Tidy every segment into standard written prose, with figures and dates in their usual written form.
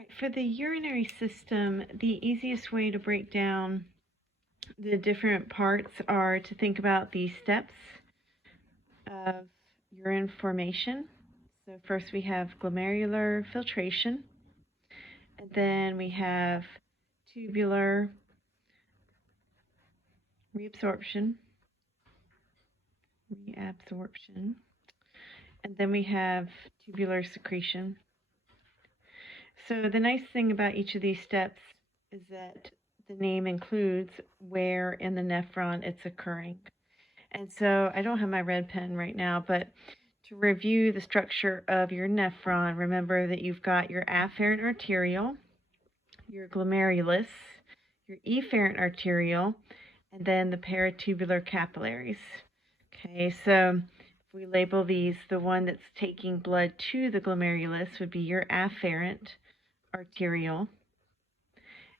Right, for the urinary system, the easiest way to break down the different parts are to think about the steps of urine formation. So first we have glomerular filtration, and then we have tubular reabsorption, and then we have tubular secretion. So the nice thing about each of these steps is that the name includes where in the nephron it's occurring. And so I don't have my red pen right now, but to review the structure of your nephron, remember that you've got your afferent arteriole, your glomerulus, your efferent arteriole, and then the peritubular capillaries. Okay, so if we label these, the one that's taking blood to the glomerulus would be your afferent arteriole.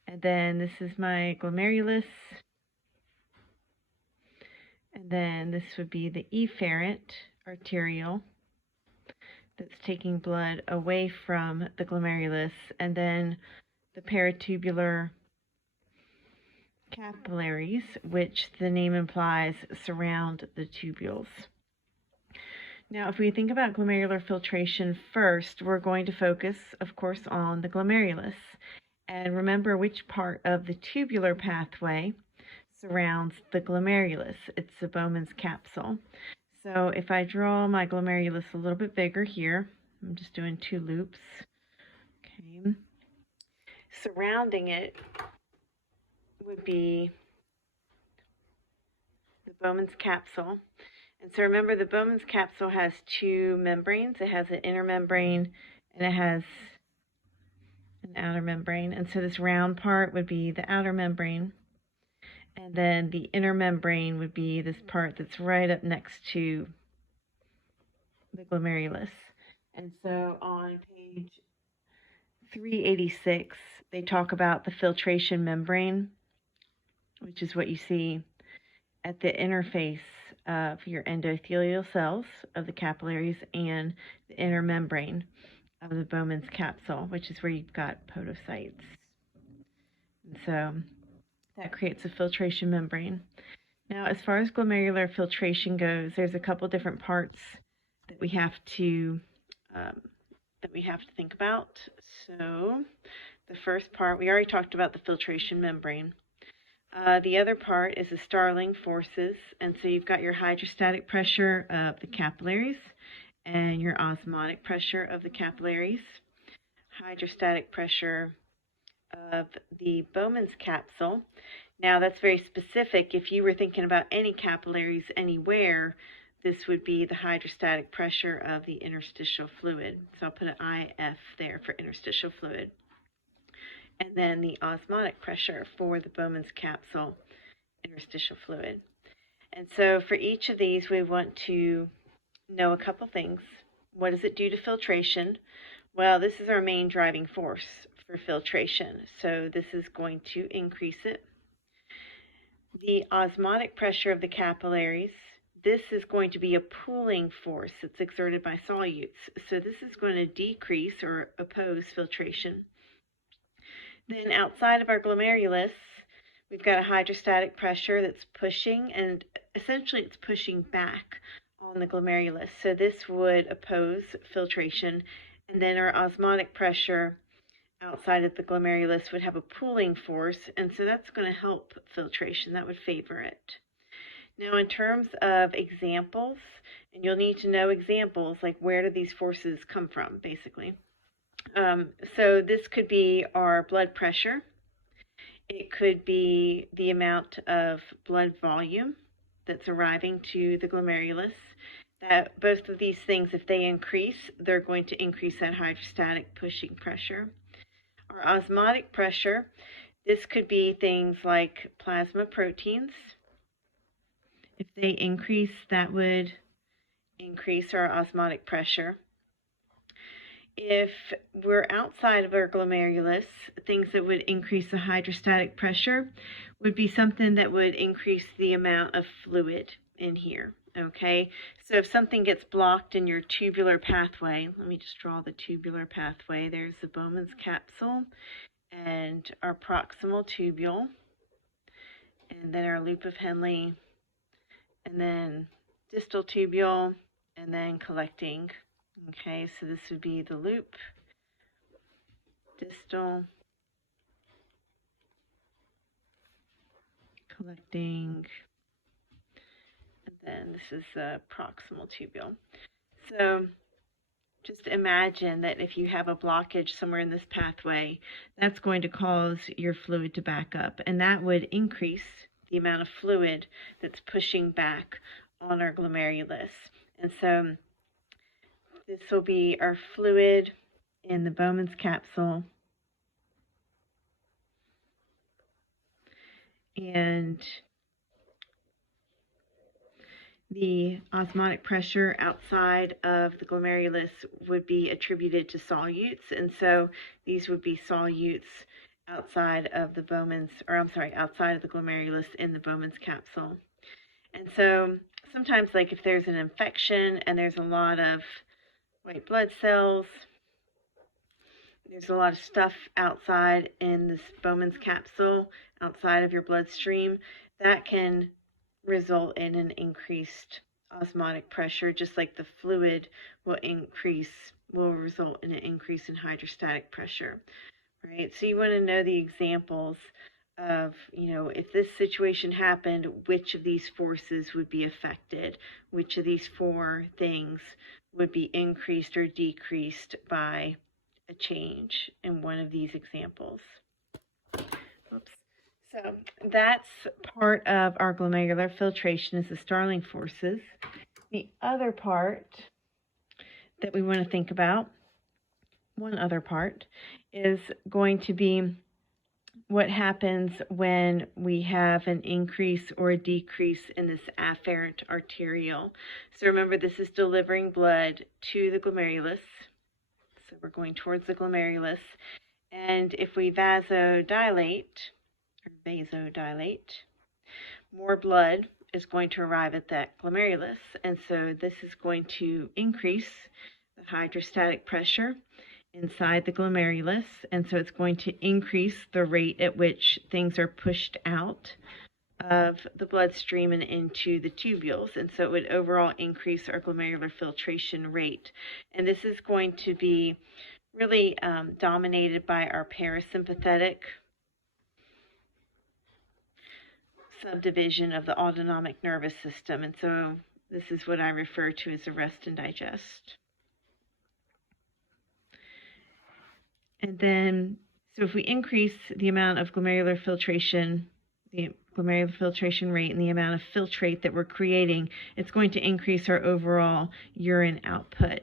And then this is my glomerulus. And then this would be the efferent arteriole that's taking blood away from the glomerulus. And then the peritubular capillaries, which the name implies surround the tubules. Now, if we think about glomerular filtration first, we're going to focus, of course, on the glomerulus. And remember which part of the tubular pathway surrounds the glomerulus. It's the Bowman's capsule. So if I draw my glomerulus a little bit bigger here, I'm just doing 2 loops. Okay. Surrounding it would be the Bowman's capsule. And so remember, the Bowman's capsule has 2 membranes. It has an inner membrane and it has an outer membrane. And so this round part would be the outer membrane. And then the inner membrane would be this part that's right up next to the glomerulus. And so on page 386, they talk about the filtration membrane, which is what you see at the interface of your endothelial cells of the capillaries and the inner membrane of the Bowman's capsule, which is where you've got podocytes. And so that creates a filtration membrane. Now, as far as glomerular filtration goes, there's a couple different parts that we have to think about. So the first part, we already talked about the filtration membrane. The other part is the Starling forces, and so you've got your hydrostatic pressure of the capillaries and your osmotic pressure of the capillaries. Hydrostatic pressure of the Bowman's capsule. Now that's very specific. If you were thinking about any capillaries anywhere, this would be the hydrostatic pressure of the interstitial fluid. So I'll put an IF there for interstitial fluid. And then the osmotic pressure for the Bowman's capsule, interstitial fluid. And so for each of these, we want to know a couple things. What does it do to filtration? Well, this is our main driving force for filtration, so this is going to increase it. The osmotic pressure of the capillaries, this is going to be a pooling force that's exerted by solutes, so this is going to decrease or oppose filtration. Then outside of our glomerulus, we've got a hydrostatic pressure that's pushing, and essentially it's pushing back on the glomerulus, so this would oppose filtration. And then our osmotic pressure outside of the glomerulus would have a pooling force, and so that's going to help filtration. That would favor it. Now, in terms of examples, and you'll need to know examples, like where do these forces come from, basically. So this could be our blood pressure. It could be the amount of blood volume that's arriving to the glomerulus. That both of these things, if they increase, they're going to increase that hydrostatic pushing pressure. Our osmotic pressure, this could be things like plasma proteins. If they increase, that would increase our osmotic pressure. If we're outside of our glomerulus, things that would increase the hydrostatic pressure would be something that would increase the amount of fluid in here. Okay, so if something gets blocked in your tubular pathway, let me just draw the tubular pathway. There's the Bowman's capsule and our proximal tubule, and then our loop of Henle, and then distal tubule, and then collecting. Okay, so this would be the loop, distal, collecting, and then this is the proximal tubule. So just imagine that if you have a blockage somewhere in this pathway, that's going to cause your fluid to back up, and that would increase the amount of fluid that's pushing back on our glomerulus. And so this will be our fluid in the Bowman's capsule, and the osmotic pressure outside of the glomerulus would be attributed to solutes, and so these would be solutes outside of the outside of the glomerulus in the Bowman's capsule. And so sometimes, like if there's an infection and there's a lot of white blood cells, there's a lot of stuff outside in this Bowman's capsule, outside of your bloodstream, that can result in an increased osmotic pressure, just like the fluid will result in an increase in hydrostatic pressure, right? So you want to know the examples of, if this situation happened, which of these forces would be affected, which of these four things would be increased or decreased by a change in one of these examples. Oops. So that's part of our glomerular filtration, is the Starling forces. The other part that we want to think about, one other part, is going to be what happens when we have an increase or a decrease in this afferent arteriole. So remember, this is delivering blood to the glomerulus. So we're going towards the glomerulus. And if we vasodilate, more blood is going to arrive at that glomerulus, and so this is going to increase the hydrostatic pressure inside the glomerulus, and so it's going to increase the rate at which things are pushed out of the bloodstream and into the tubules, and so it would overall increase our glomerular filtration rate. And this is going to be really dominated by our parasympathetic subdivision of the autonomic nervous system, and so this is what I refer to as the rest and digest. And then, so if we increase the amount of glomerular filtration, the glomerular filtration rate, and the amount of filtrate that we're creating, it's going to increase our overall urine output.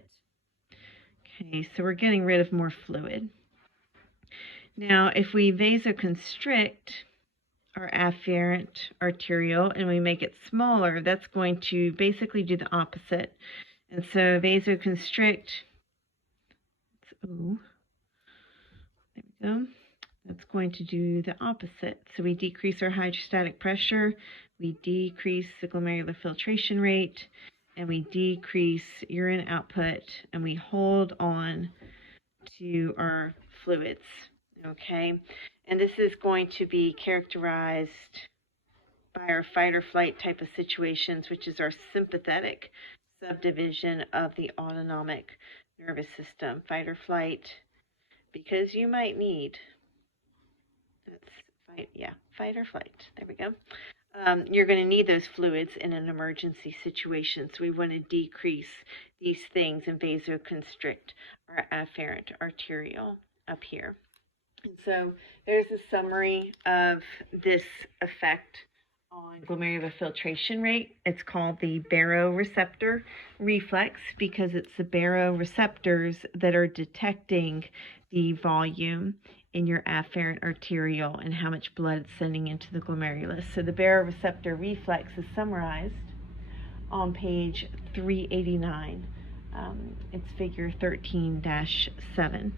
Okay, so we're getting rid of more fluid. Now, if we vasoconstrict our afferent arteriole and we make it smaller, that's going to basically do the opposite. And so vasoconstrict, there we go. That's going to do the opposite. So we decrease our hydrostatic pressure, we decrease the glomerular filtration rate, and we decrease urine output, and we hold on to our fluids, okay? And this is going to be characterized by our fight or flight type of situations, which is our sympathetic subdivision of the autonomic nervous system. Fight or flight, because you might need, fight or flight. There we go. You're going to need those fluids in an emergency situation. So we want to decrease these things and vasoconstrict our afferent arteriole up here. And so there's a summary of this effect on glomerular filtration rate. It's called the baroreceptor reflex because it's the baroreceptors that are detecting the volume in your afferent arteriole and how much blood it's sending into the glomerulus. So the baroreceptor reflex is summarized on page 389. It's figure 13-7.